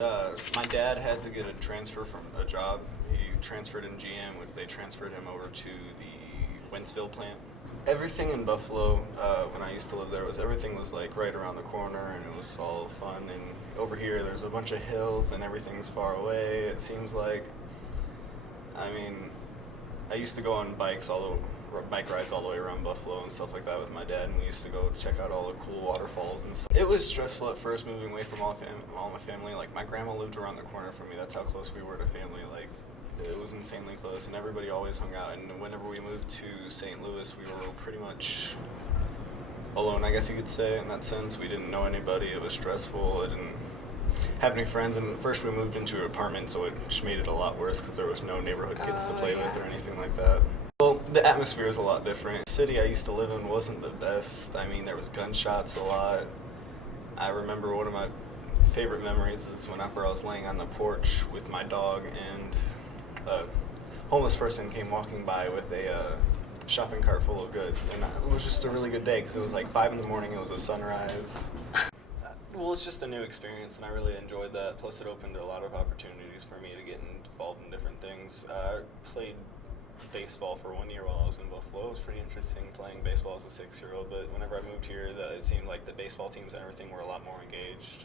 My dad had to get a transfer from a job. He transferred in GM. They transferred him over to the Wentzville plant. Everything in Buffalo, when I used to live there, everything was like right around the corner, and it was all fun. And over here, there's a bunch of hills, and everything's far away. It seems like. I mean, I used to go on bike rides all the way around Buffalo and stuff like that with my dad, and we used to go check out all the cool waterfalls and stuff. It was stressful at first moving away from all my family. Like, my grandma lived around the corner from me. That's how close we were to family. Like, it was insanely close, and everybody always hung out. And whenever we moved to St. Louis, we were pretty much alone, I guess you could say, in that sense. We didn't know anybody. It was stressful. I didn't have any friends, and first we moved into an apartment, so it just made it a lot worse because there was no neighborhood kids to play with or anything like that. Well, the atmosphere is a lot different. The city I used to live in wasn't the best. I mean, there was gunshots a lot. I remember one of my favorite memories is whenever I was laying on the porch with my dog, and a homeless person came walking by with a shopping cart full of goods, and it was just a really good day because it was like 5 in the morning, it was a sunrise. Well, it's just a new experience, and I really enjoyed that. Plus, it opened a lot of opportunities for me to get involved in different things. I played baseball for 1 year while I was in Buffalo. It was pretty interesting playing baseball as a 6-year-old, but whenever I moved here, it seemed like the baseball teams and everything were a lot more engaged,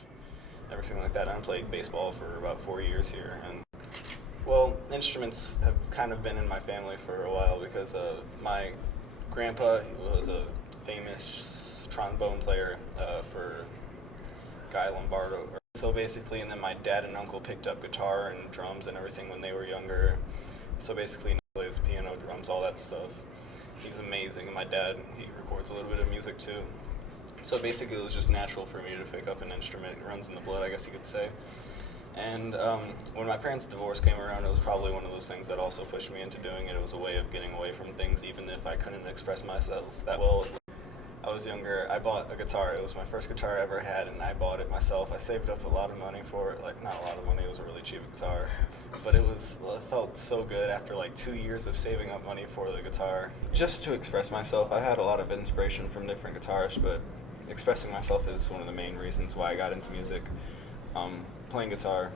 everything like that. I played baseball for about 4 years here, and well, instruments have kind of been in my family for a while because my grandpa was a famous trombone player for Guy Lombardo. So basically, and then my dad and uncle picked up guitar and drums and everything when they were younger. So basically, he plays piano, drums, all that stuff. He's amazing. And my dad, he records a little bit of music too. So basically, it was just natural for me to pick up an instrument. It runs in the blood, I guess you could say. And when my parents' divorce came around, it was probably one of those things that also pushed me into doing it. It was a way of getting away from things, even if I couldn't express myself that well. I was younger, I bought a guitar. It was my first guitar I ever had, and I bought it myself. I saved up a lot of money for it. Like, not a lot of money, it was a really cheap guitar. But it felt so good after like 2 years of saving up money for the guitar. Just to express myself, I had a lot of inspiration from different guitarists, but expressing myself is one of the main reasons why I got into music. Playing guitar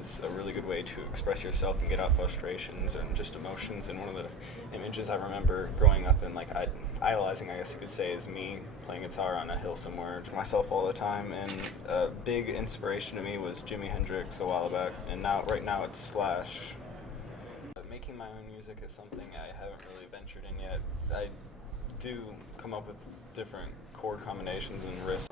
is a really good way to express yourself and get out frustrations and just emotions. And one of the images I remember growing up and like idolizing, I guess you could say, is me playing guitar on a hill somewhere to myself all the time. And a big inspiration to me was Jimi Hendrix a while back, and right now it's Slash. Making my own music is something I haven't really ventured in yet. I do come up with different chord combinations and riffs.